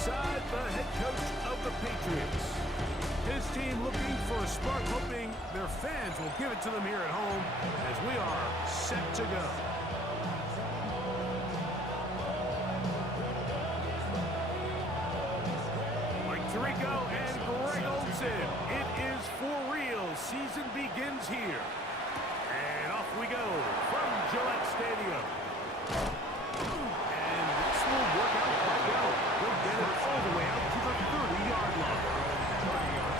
side, the head coach of the Patriots. His team looking for a spark, hoping their fans will give it to them here at home as we are set to go. Mike Tirico and Greg Olsen. It is for real. Season begins here. And off we go from Gillette Stadium. And this will work out quite well. We'll get it all the way out to the 30-yard line.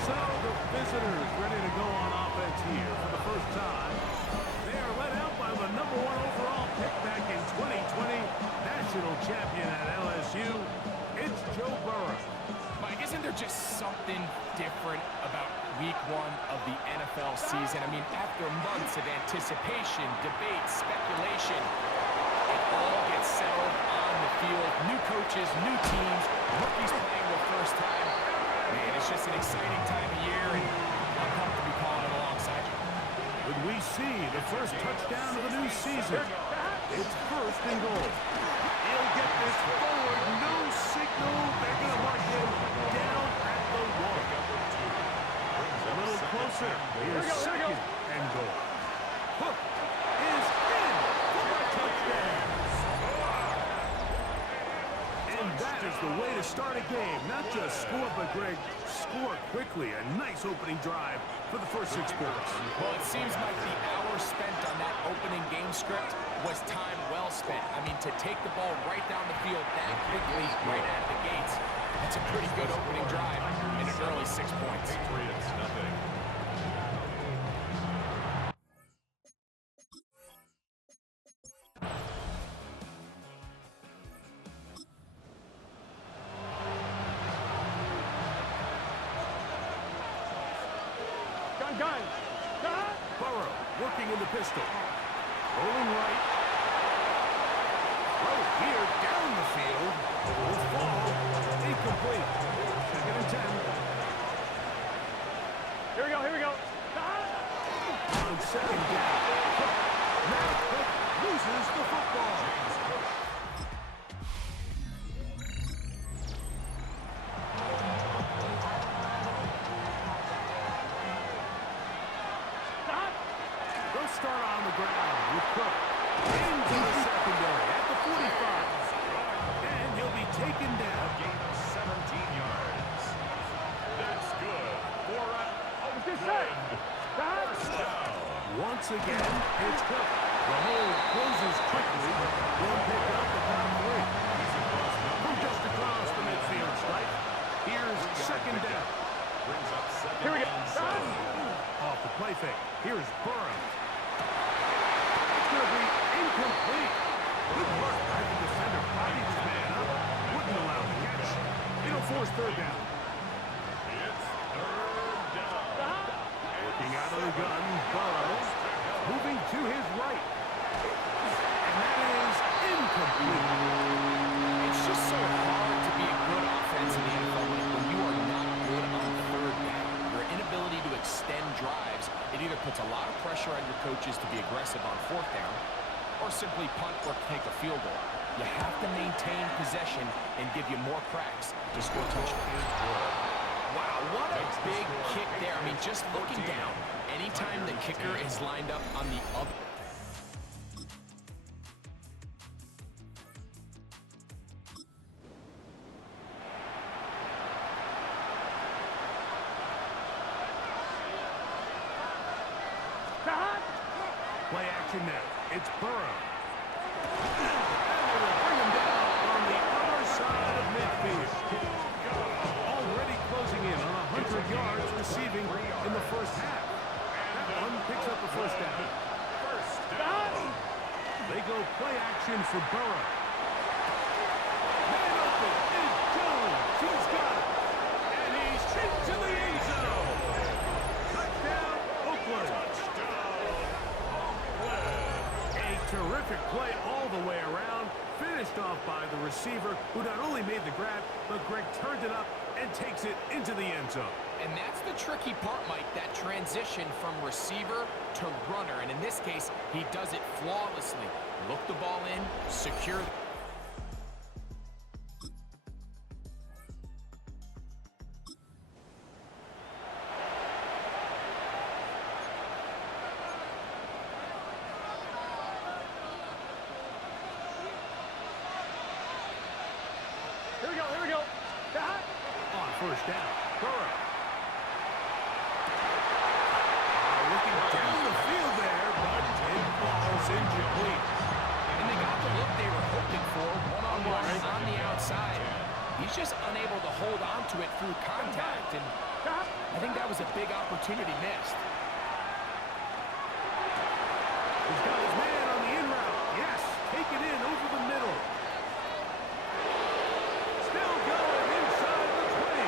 So the visitors ready to go on offense here for the first time. They are led out by the #1 overall pick back in 2020, national champion at LSU. It's Joe Burrow. Mike, isn't there just something different about week 1 of the NFL season? I mean, after months of anticipation, debate, speculation, it all gets settled on the field. New coaches, new teams, rookies playing their first time. Man, it's just an exciting time of year, and I'm pumped to be calling it alongside you. Would we see the first touchdown of the new season? It's first and goal. He'll get this forward. No signal. They're going to mark him down at the 1. A little closer. Here's second and goal. Hook is in for a touchdown. And that is the way to start a game. Not just score, but, Greg, score quickly. A nice opening drive for the first 6 quarters. Well, it seems like the hour spent on that opening game script was time well spent. I mean, to take the ball right down the field that quickly, right out of the gates, that's a pretty good opening drive and an early 6 points. Patriots, nothing. Burrow working in the pistol. Rolling right. Throw here down the field. Will fall. Incomplete. 2nd and 10. Here we go. On 2nd down. Cook. Now Cook loses the football. Start on the ground with Cook into the secondary at the 45. And he'll be taken down. Gain of 17 yards. That's good for a first down. Once again, it's Cook. The hold closes quickly. They'll pick up about 3. From just across the midfield stripe. Here's 2nd down. Brings up 2nd Here we go. and 7. Off the play fake. Here's Burrow. Going to be incomplete. Good work by the defender. Bodied his man up. Wouldn't allow the catch. It'll force 3rd down. It's 3rd down. Working out of the gun, Burrow. Moving to his right. And that is incomplete. It's just so hard to be a good offense in the NFL when you are not good on 3rd down. Your inability to extend drives, it either puts a lot of pressure on your coaches to be aggressive on 4th down or simply punt or take a field goal. You have to maintain possession and give you more cracks to score touchdowns. Wow, what a big kick there. I mean, just looking down, anytime the kicker is lined up on the other. Play action now. It's Burrow. And they will bring him down on the other side of midfield. Already closing in on 100 yards receiving in the first half. That one picks up the 1st down. They go play action for Burrow. Man open is Jones. He's got it. And he's into the end zone. Touchdown, Oakland. Terrific play all the way around, finished off by the receiver, who not only made the grab, but Greg turned it up and takes it into the end zone. And that's the tricky part, Mike, that transition from receiver to runner. And in this case, he does it flawlessly. Look the ball in, secure. On first down, Burrow. Looking down the field there, but it falls incomplete. And they got the look they were hoping for, one-on-one on the outside. He's just unable to hold on to it through contact, and I think that was a big opportunity missed. He's got his man on the in route. Yes, take it in over the middle. Still going inside the 20.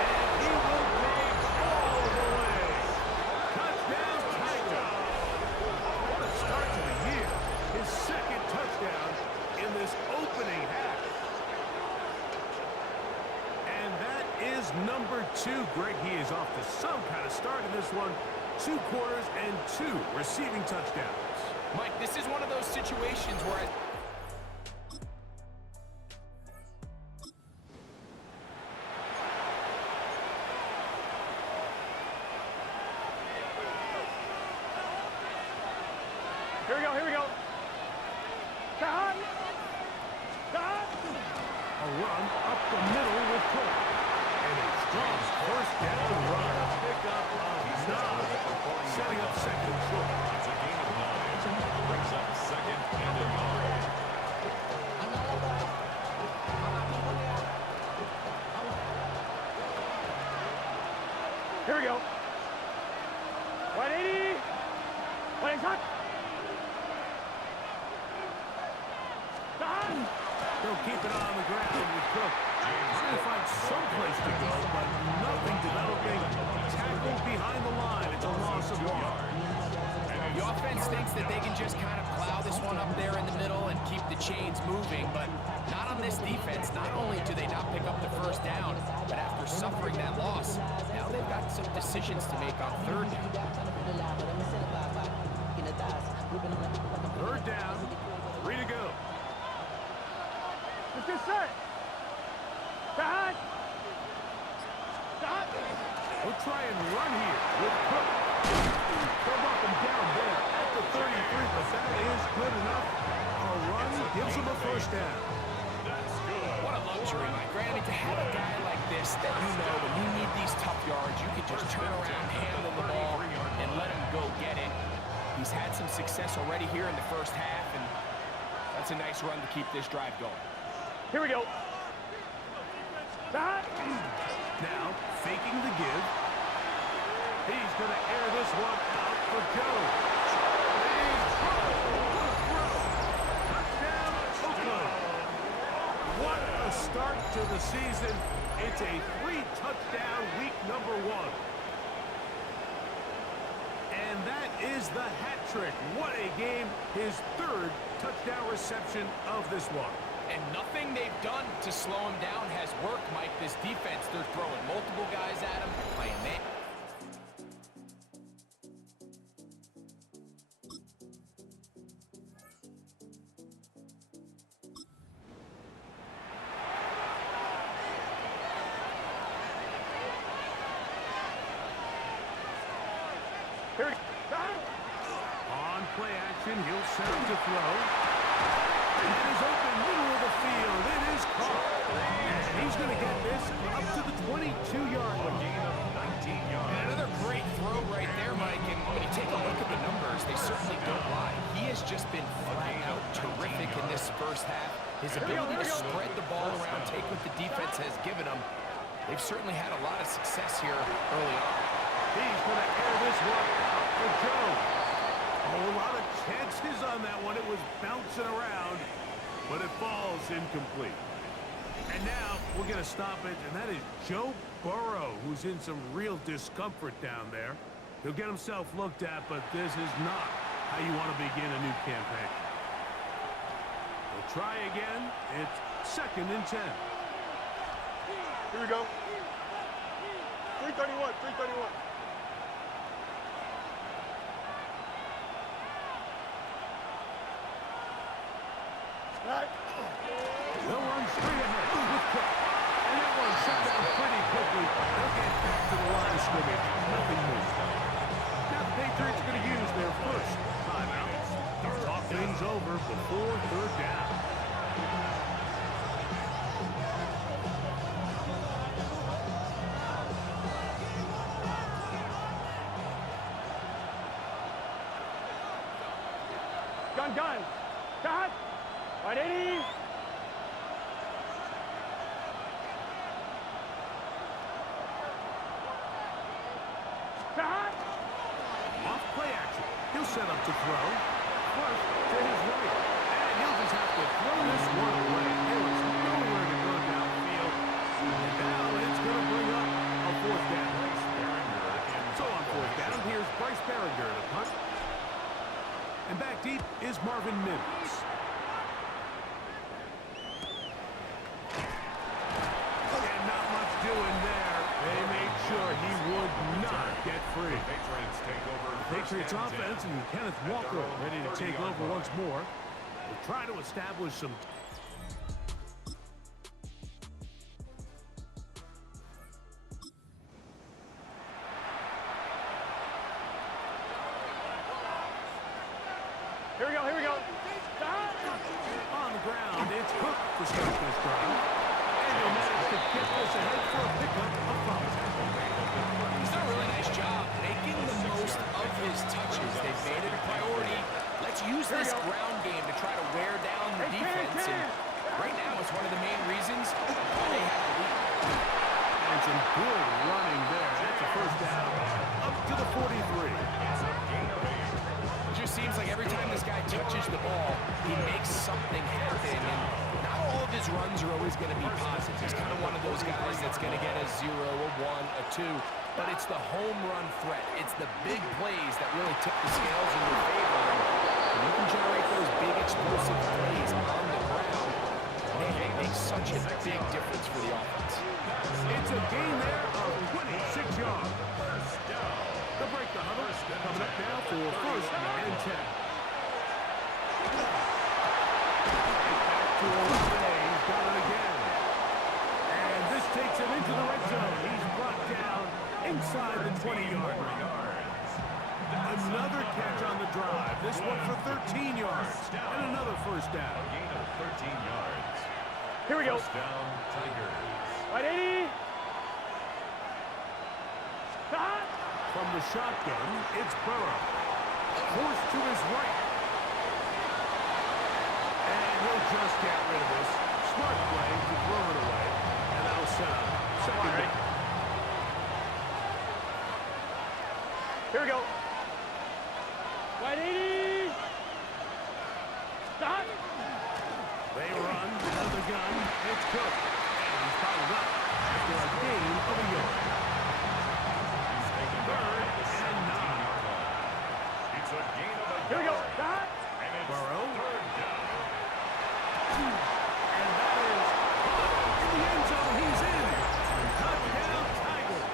And he will break all the way. Touchdown, Tiger. What a start to the year. His second touchdown in this opening half. And that is number 2. Greg, he is off to some kind of start in this one. 2 quarters and 2 receiving touchdowns. Mike, this is one of those situations where Here we go. A run up the middle with Cook. And a strong first down run. A pickup of 9. Setting up second and short. It's a gain of 9. Brings up second and a yard. Here we go. 180. 180 shot. They'll keep it on the ground with Cook. He's going to find some place to go, but nothing developing. Tackled behind the line. It's a loss of 1. the offense thinks that they can just kind of plow this one up there in the middle and keep the chains moving, but not on this defense. Not only do they not pick up the first down, but after suffering that loss, now they've got some decisions to make on third down. Third down, 3 to go. Let's get set. Back. Stop. We'll try and run here with Cook. They'll knock him down there at the 33, but that is good enough. A run gives him a first down. What a luxury, Mike. Granted, to have a guy like this that you know when you need these tough yards, you can just turn around, handle the ball, and let him go get it. He's had some success already here in the first half, and that's a nice run to keep this drive going. Here we go. Back. Now, faking the give. He's going to air this one out for Jones. Big throw. Touchdown, Oakland. What a start to the season. It's a 3-touchdown week number 1. And that is the hat trick. What a game. His 3rd touchdown reception of this one. And nothing they've done to slow him down has worked, Mike. This defense, they're throwing multiple guys at him, playing man. Here. On play action, he'll set up to throw. And it is open middle of the field. It is caught. And he's going to get this up to the 22-yard line. Gain of 19 yards. And another great throw right there, Mike. And when you take a look at the numbers, they certainly don't lie. He has just been flat out terrific in this first half. His ability to spread the ball around, take what the defense has given him. They've certainly had a lot of success here early on. He's going to air this one out for Jones. A whole lot of chances on that one. It was bouncing around, but it falls incomplete. And now we'll get a stoppage, and that is Joe Burrow, who's in some real discomfort down there. He'll get himself looked at, but this is not how you want to begin a new campaign. He'll try again. It's 2nd and 10. Here we go. 331. 331. They'll run straight ahead with Cook. And that one shut down pretty quickly. They'll get back to the line of scrimmage. Nothing moves. Now the Patriots are going to use their first timeout. Talk things over before 3rd down. gun. Start. 180. Start. Off play action. He'll set up to throw. First to his right. And he'll just have to throw this one away. There was nowhere to go downfield. And now it's going to bring up a fourth down. So on fourth down, here's Bryce Berringer to punt. And back deep is Marvin Mims. And not much doing there. They made sure he would not get free. Patriots take over. Patriots offense and Kenneth Walker ready to take over once more. We'll try to establish some... Here we go, here we go. Start. On the ground, it's Cook to start this drive. And he'll manage to get this ahead for a pickup of 5. He's done a really nice job making the most of his touches. They've made it a priority. Let's use this ground game to try to wear down the defense. And right now, it's one of the main reasons why they have the lead. And some good running there. That's a first down up to the 43. It just seems like every time this guy touches the ball, he makes something happen. And not all of his runs are always going to be positive. He's kind of one of those guys that's going to get a 0, a 1, a 2. But it's the home run threat. It's the big plays that really tip the scales in your favor. And you can generate those big explosive plays on the ground. Man, they make such a big difference for the offense. It's a gain there of 26 yards. The break the huddle. Coming up now for first and 10. Back to Olave. He's got it again. And this takes him into the red zone. He's brought down inside the 20-yard line. Another catch on the drive. This one for 13 yards. And another first down. A gain of 13 yards. Here we go. First down, Tigers. 180. Start. From the shotgun, it's Burrow. Forced to his right. And he'll just get rid of this. Smart play to throw it away. And that'll set up second down. Here we go. 180. Start. They run out of the gun. It's Cook. And he's fouled up after a gain of a yard. He's taken Third at the and 17-yard line. It's a gain of a Here we go. yard. Start. And it's Burrow. third down. And that is in the end zone. He's in. Touchdown, Tigers.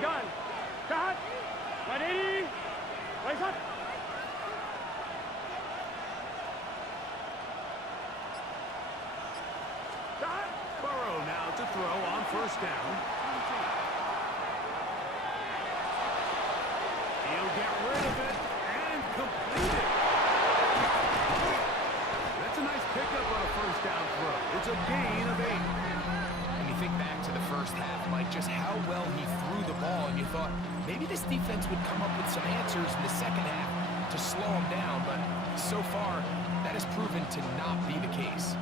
Gun. Start. 180. Raise up. Start. Burrow now to throw on first down. He'll get rid of it and complete it. That's a nice pickup on a first down throw. It's a gain of 8. When you think back to the first half, Mike, just how well he threw the ball, and you thought maybe this defense would come up with some answers in the second half to slow him down, but so far, that has proven to not be the case.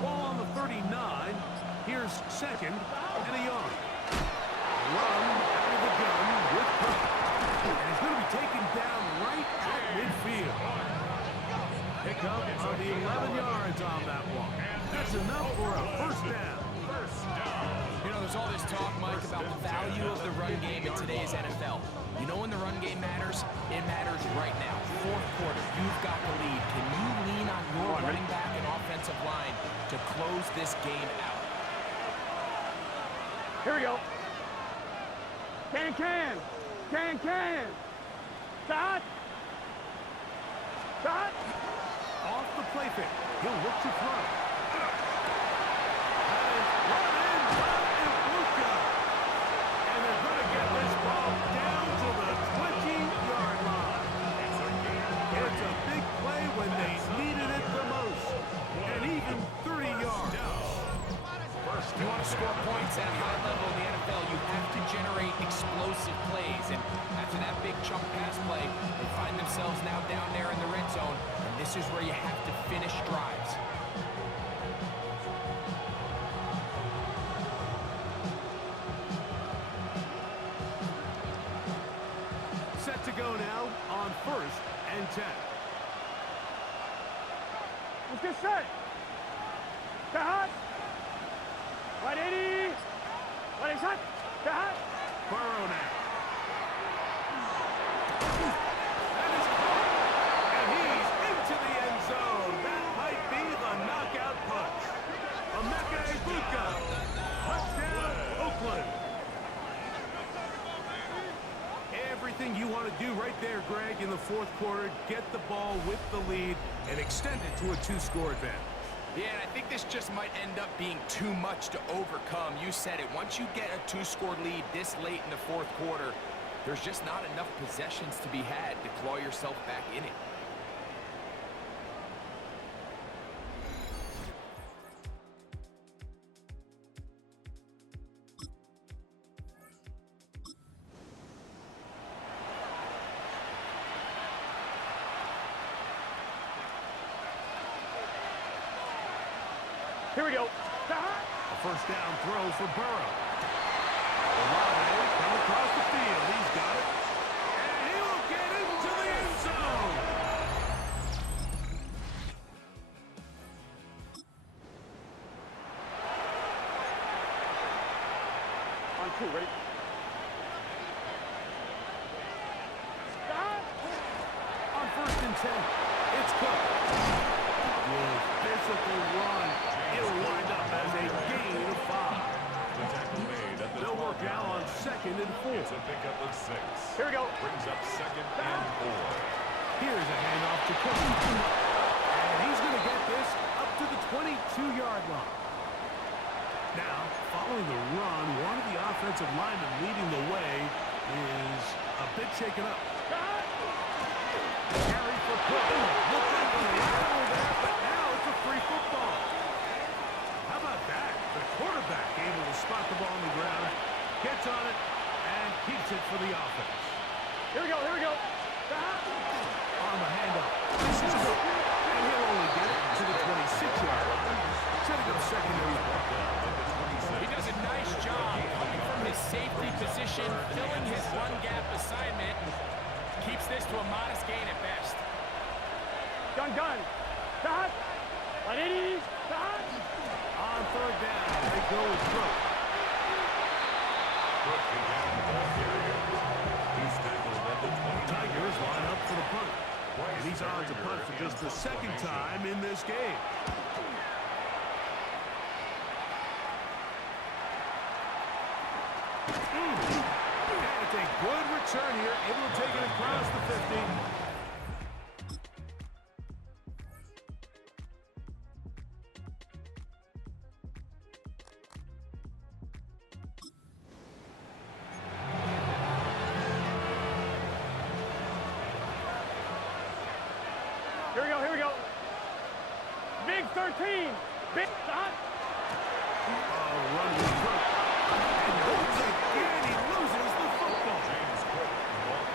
Ball on the 39. Here's second and a yard. Run out of the gun with Cook. And he's going to be taken down right at midfield. Pick up on the 11 yards on that one. That's enough for a first down. You know, there's all this talk, Mike, about the value of the run game in today's NFL. You know when the run game matters? It matters right now. Fourth quarter, you've got the lead. Can you lean on your running back and offensive line to close this game out? Here we go. Can. Start. off the play fake. He'll look to throw. That is run in by Ibuka. And they're going to get this ball down to the 20-yard line. It's a big play when they needed it the most. And even 30 yards. If you want to score points at a high level in the NFL, you have to generate explosive plays. And after that big chunk pass play, they find themselves now down there in the red zone. And this is where you have to finish drives. Set to go now on 1st and 10. Let's get set. Hot. 180. 180 shot. Hot. Burrow now. That is caught. And he's into the end zone. That might be the knockout punch. Emeka Ibuka. Touchdown, Oakland. Everything you want to do right there, Greg, in the 4th quarter. Get the ball with the lead and extend it to a 2-score advantage. Yeah, and I think this just might end up being too much to overcome. You said it. Once you get a 2-score lead this late in the 4th quarter, there's just not enough possessions to be had to claw yourself back in it. Here we go. A first down throw for Burrow. Olave come across the field. He's got it. And he will get into the end zone. On 2, ready? On 1st and 10, it's Cook. Good physical run. It'll wind up as a gain of 5. The tackle made at the They'll work now on 2nd and 4. It's a pickup of 6. Here we go. Brings up 2nd and 4. Here's a handoff to Cook. And he's going to get this up to the 22-yard line. Now, following the run, one of the offensive linemen leading the way is a bit shaken up. Carry for Cook. Looked like a lateral there, but now it's a free football. How about that? The quarterback able to spot the ball on the ground, gets on it, and keeps it for the offense. Here we go. Here we go. On the handoff. This is Cook. And he'll only get it to the 26-yard line. Setting up 2nd and 11. He does a nice job coming from his safety position, filling his run gap assignment. Keeps this to a modest gain at best. Gun. Hot. 180. Hot. On 3rd down, they go with Cook. Cook began the ball carrier. He's tackled at the 20. Tigers line up for the punt. And he's on to punt for just the 2nd time in this game. And it's a good return here, able to take it across the 50. Here we go. Big 13. Big shot. Run with Cook. And once again, he loses the football.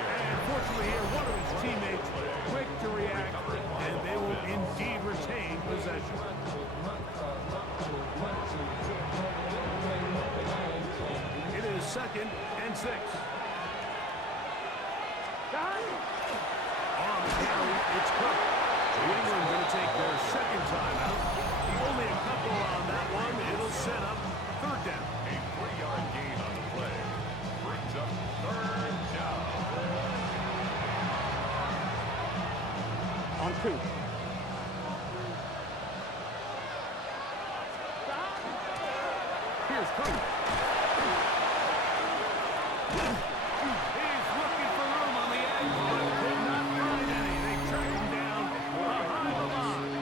And fortunately here, one of his teammates quick to react, and they will indeed retain possession. It is 2nd and 6. On the carry, it's Cook. New England going to take their 2nd time out. Only a couple on that one. It'll set up 3rd down. A 3-yard gain on the play. Brings up 3rd down. On 2. Here's Cook. He's looking for room on the edge, but could not find any. They track him down behind the line.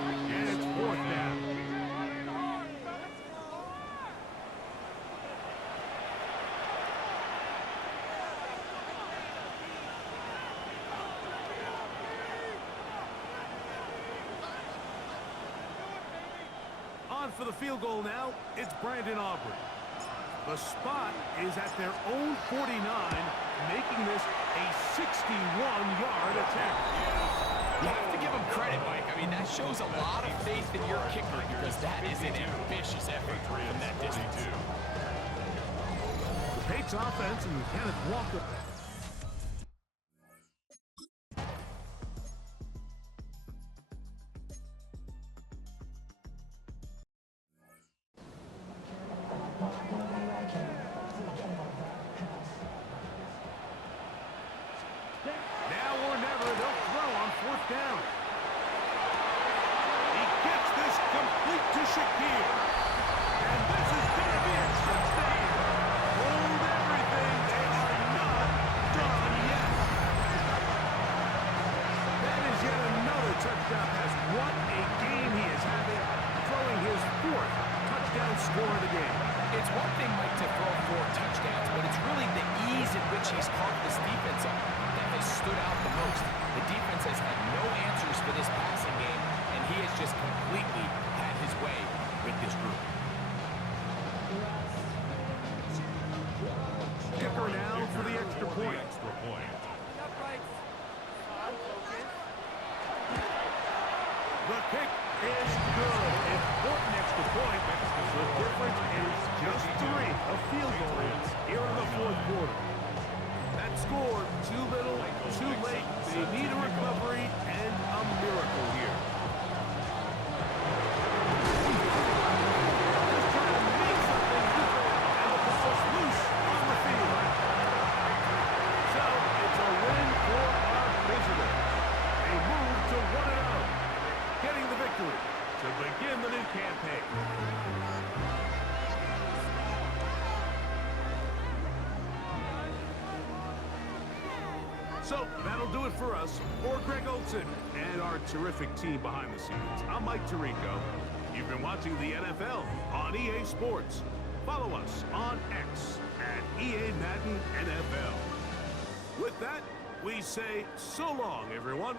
out for the field goal now. It's Brandon Aubrey. The spot is at their own 49, making this a 61-yard attempt. You have to give him credit, Mike. I mean, that shows a lot of faith in your kicker because that is an ambitious effort from that distance. The Patriots offense and Kenneth Walker. Now or never, they'll throw on fourth down. He gets this complete to Shakir. And this is going to be a touchdown. Hold everything. They are not done yet. That is yet another touchdown pass. What a game he is having, throwing his fourth touchdown score of the game. It's one thing, Mike, to throw 4 touchdowns, but it's really the ease in which he's carved this defense up that has stood out the most. The defense has had no answers for this passing game, and he has just completely had his way with this group. Kicker now for the extra point. The kick is good. Important extra point. The difference is just 3, a field goal here in the fourth quarter. That score, too little, too late. They need a recovery and a miracle here. Just trying to make something different, and the ball's loose on the field. So, it's a win for our visitors. They move to 1-0, getting the victory to begin the new campaign. So, that'll do it for us. For Greg Olson and our terrific team behind the scenes, I'm Mike Tirico. You've been watching the NFL on EA Sports. Follow us on X at EA Madden NFL. With that, we say so long, everyone.